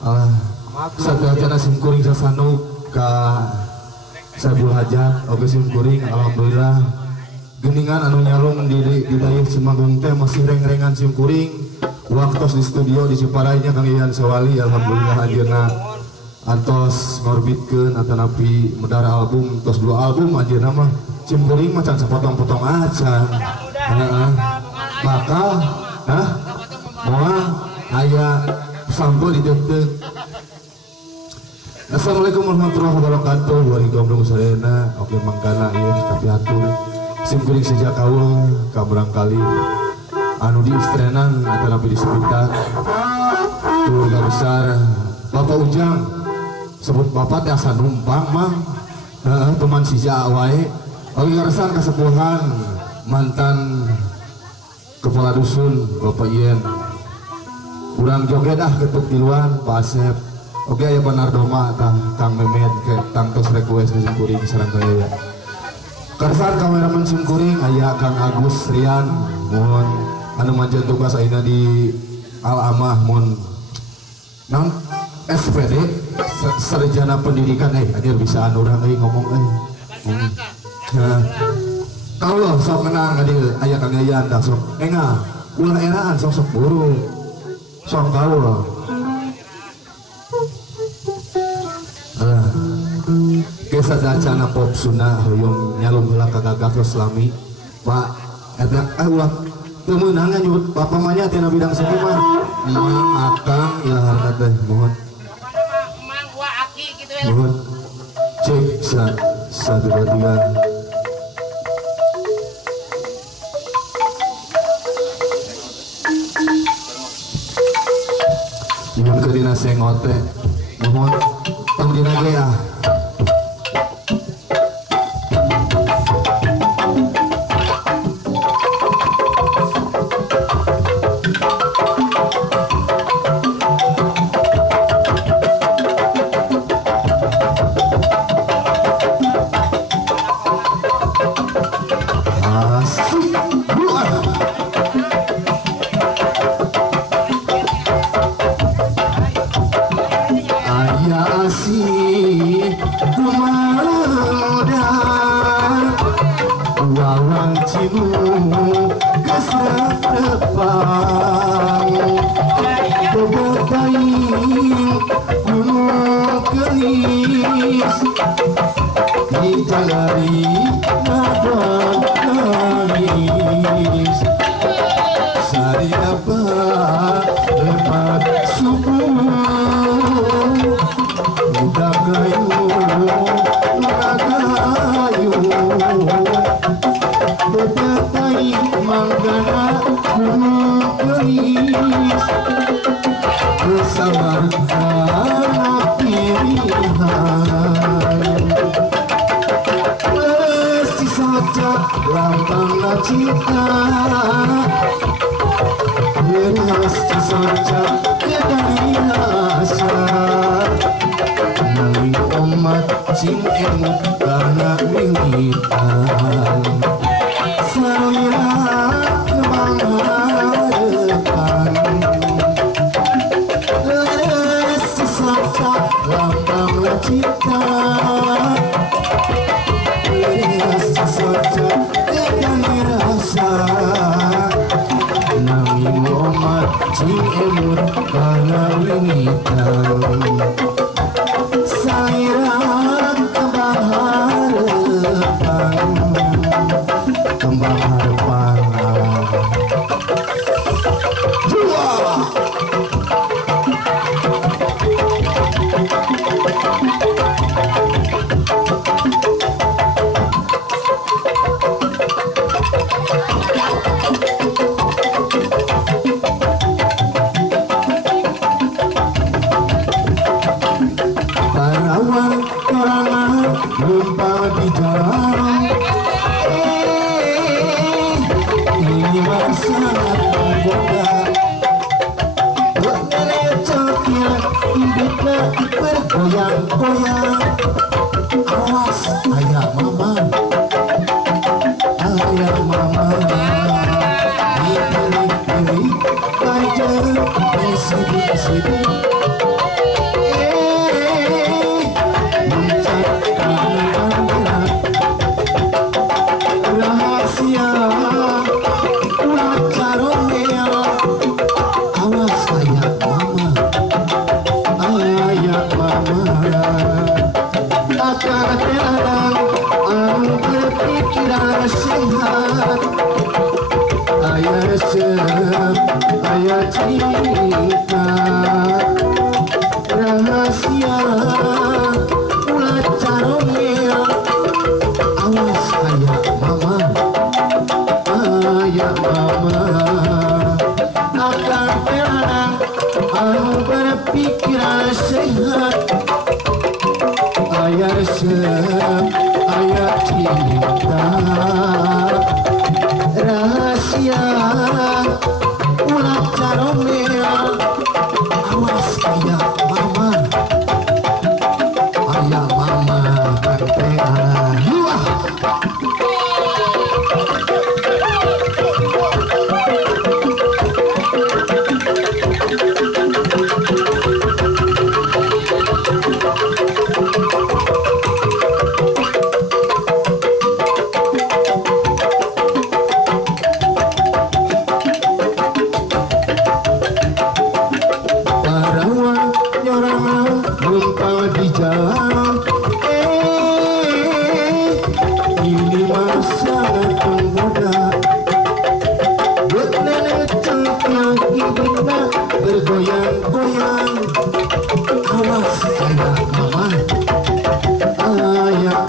Allah sadayana simkuring sasanu ka Sabul Hajat oge simkuring alhamdulillah geningan anu nyalung di dayeuh Cimanggung teh masih reng-rengan simkuring waktos di studio di Ciparainya Kang Ian Sewali alhamdulillah anjeunna antos ngorbitkeun atanapi medar album tos 2 album anjeunna mah simkuring macan sapotong-potong acan bakal moal aya sampul di deuk. Assalamualaikum warahmatullahi wabarakatuh. Waalaikumsalam sadayana. Oke mangkana ieu tapi atur simkuring sejak awal kabrang kali anu di istrenan atanapi di sekitar keluarga besar Bapak Ujang sebut bapak teh asa numpang mah teman sija wae oge ngaresan kasepuhan mantan kepala dusun Bapak Ien urang joget ketuk tiluan Pak Asep oke aya Banardoma tah Kang Memet ke tangtos request di simkuring sareng kaya karsan kameraman simkuring aya Kang Agus Rian mohon anu manjeun tugas ayeuna di Al Amah mohon naon SPD sarjana pendidikan anjir bisa anu urang ngomong kalau sok menang adieu aya Kang Yayan dah sok enga ulah eraan sok buru sok kaula kisah dacana pop Sunda hoyong nyalung heula ka Gagah Islami Pak eta ulah teu meunang nyebut bapak mah nya tina bidang sepuh mah Mang Akang ilaharna teh mohon Mang wa aki kitu ya mohon cek 1 2 3 Imun kedina sengote mohon tong dina ge ya pikiran sehat, aya resep, aya cinta, rahasia ulah caromel, awas aya mama kantean. Bergoyang-goyang, awas ayak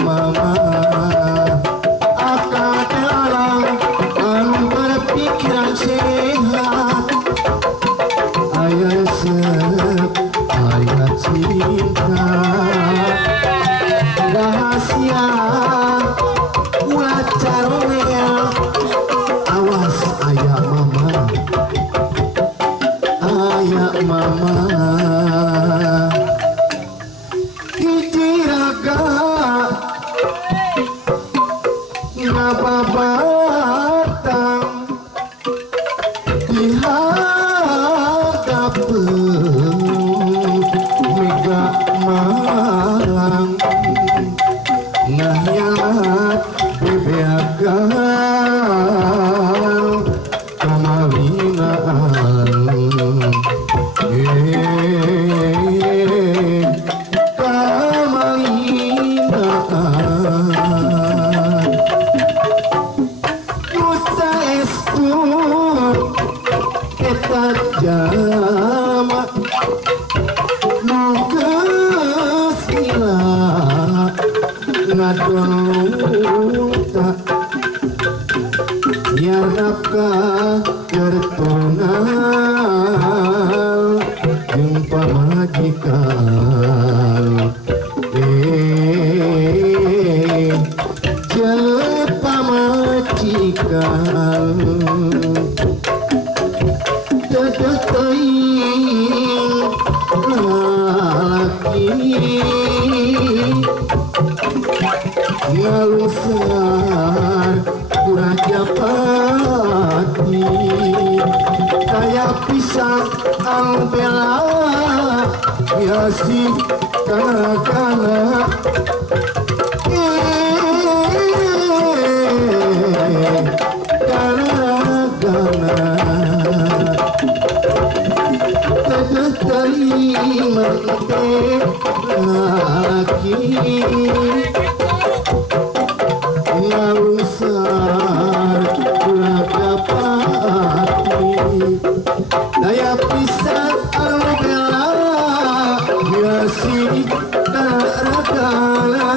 mama, akal terlarang, anu berpikiran sehat, aya resep, aya cinta, rahasia, ulah caromel, awas ayak mama. Mama hiji raga ngababatang dihadapeun mega marang ngahyanat bebeakan kamalinaan. Jama nugas ila ngadolta biar nafkah keturunan jeung pamajikan jeung pamajikan ngalusar kuraja pati kaya pisang anu bela biasi kana-kana terima lagi ngalusar kuraja pati daya pisang anu bela biasi kana-kana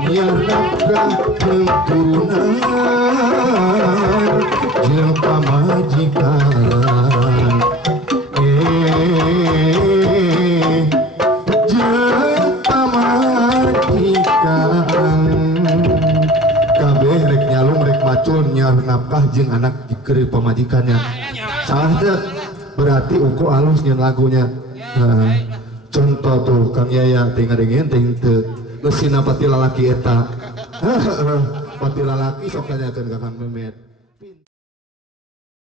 Biar nafkah keturunan betul nyar nafkah jeung anak dikeri pamajikannya. Salah teh berarti uku alus nyen lagunya. Contoh tuh Kang Yaya teh ngadengin teh leusina pati lalaki eta. Pati lalaki sok tanyakeun ka Kang Memet.